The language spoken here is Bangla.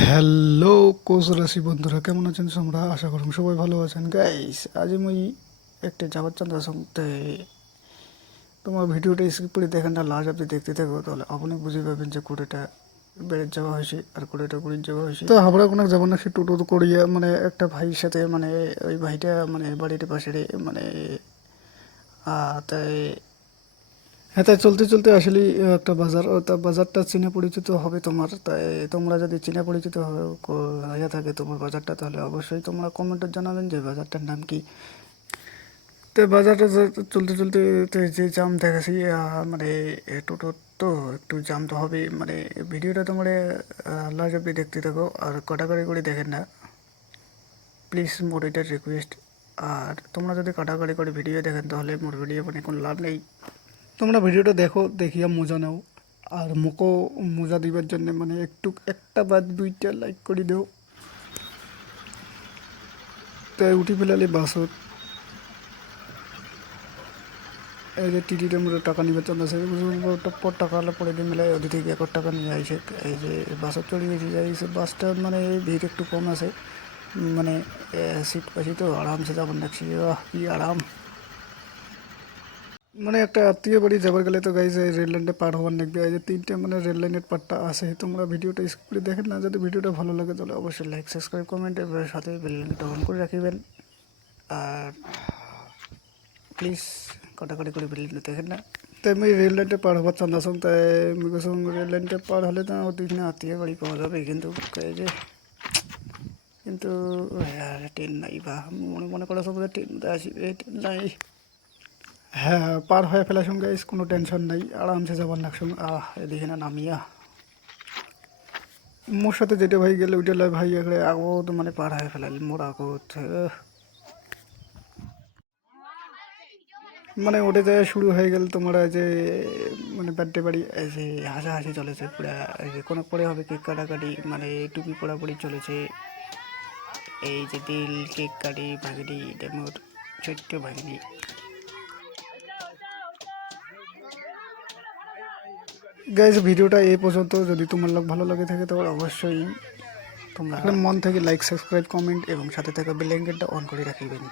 হ্যালো কোচ রাশি বন্ধুরা, কেমন আছেন তোমরা? আশা করুন সবাই ভালো আছেন। গাইস, আজি মই একটা যাবার চান্দা শুনতে তোমার ভিডিওটা স্কিপ করে দেখেন না, লাস্ট অব্দি দেখতে থাকো, তাহলে আপনি বুঝে পাবেন যে কোটেটা বেড়ে যাওয়া হয়েছে আর কোটেটা করে যাওয়া হয়েছে। তো হাবড়া কোনো যাবো না, সে টোটো করিয়া মানে একটা ভাইয়ের সাথে, মানে ওই ভাইটা মানে বাড়ির পাশে মানে তাই হ্যাঁ, তাই চলতে চলতে আসলে একটা বাজার, তা বাজারটা চীনা পরিচিত হবে তোমার। তাই তোমরা যদি চীনা পরিচিত হয়ে থাকে তোমার বাজারটা, তাহলে অবশ্যই তোমরা কমেন্টে জানাবেন যে বাজারটার নাম কি। তো বাজারটা চলতে চলতে তো যে জাম দেখাছি, মানে টোটো তো একটু জাম তো হবে। মানে ভিডিওটা তোমরা লাস্ট অব্দি দেখতে থাকো আর কাটাকাটি করে দেখেন না প্লিজ, মোর এটা রিকোয়েস্ট। আর তোমরা যদি কাটাকাটি করে ভিডিও দেখেন তাহলে মোর ভিডিও মানে কোনো লাভ নেই। তোমরা ভিডিওটা দেখো, দেখিয়া মজা নাও। আর মোকো মজা দিবার জন্য মানে একটু একটা বা দুইটা লাইক করে দেও। তাই উঠি ফেলালে বাসত এই যে টিটির মধ্যে টাকা নিবে চন্দ্র টপ্পর টাকা হলে পরে দিয়ে মেলায় ওদিক থেকে 1 টাকা নিয়ে আইসে। এই যে বাসত চড়ে গেছি, যাইছে বাসটা মানে ভিড় একটু কম আছে, মানে সিট পাশি তো আরামসে যাবার দেখছি, কি আরাম। মানে একটা আত্মীয় বাড়ি যাবার গেলে তো গাইজ রেল লাইনটা পার হওয়ার লাগবে। এই যে 3টে মানে রেল লাইনের পার্টটা আছে। তোমরা ভিডিওটা স্কিপ করে দেখেন না। যদি ভিডিওটা ভালো লাগে তাহলে অবশ্যই লাইক সাবস্ক্রাইব কমেন্ট এর সাথে বেল আইকনটা অন করে রাখিবেন। আর প্লিজ কাটাকাটি করে ভিডিওটা দেখেন না। তাই আমি রেল লাইনটা পার হবার চান্দ আসুন, তাই আমি কসম রেল লাইনটা পার হলে তো ওদিকে আত্মীয় বাড়ি পাওয়া যাবে। কিন্তু এই যে কিন্তু ট্রেন নাই, বা মনে মনে করার সময় ট্রেন আসবে, ট্রেন নাই। হ্যাঁ, পার হয়ে ফেলার সঙ্গে কোনো টেনশন নাই, আরামসে যাবার নাক সঙ্গে। এদিকে না নামিয়া মোর সাথে যেটা ভাই গেলে ওইটা লয় ভাই, এখানে আগত মানে পার হয়ে ফেলাল মোর আগত। মানে ওটা যায় শুরু হয়ে গেল তোমরা যে মানে বার্থডে বাড়ি, এই যে হাসাহাসি চলেছে পুরা। এই যে কোনো পরে হবে কেক কাটাকাটি, মানে টুপি পড়াপড়ি চলেছে। এই যে দিল কেক কাটি ভাগিনি, এটা মোর ছোট্ট ভাগিনি। গাইজ, ভিডিওটা এই পর্যন্ত। যদি তোমার ভালো লাগে থাকে তাহলে অবশ্যই তোমরা মন থেকে লাইক সাবস্ক্রাইব কমেন্ট এবং সাথে থাকা বেল আইকনটা অন করে রাখিবেন।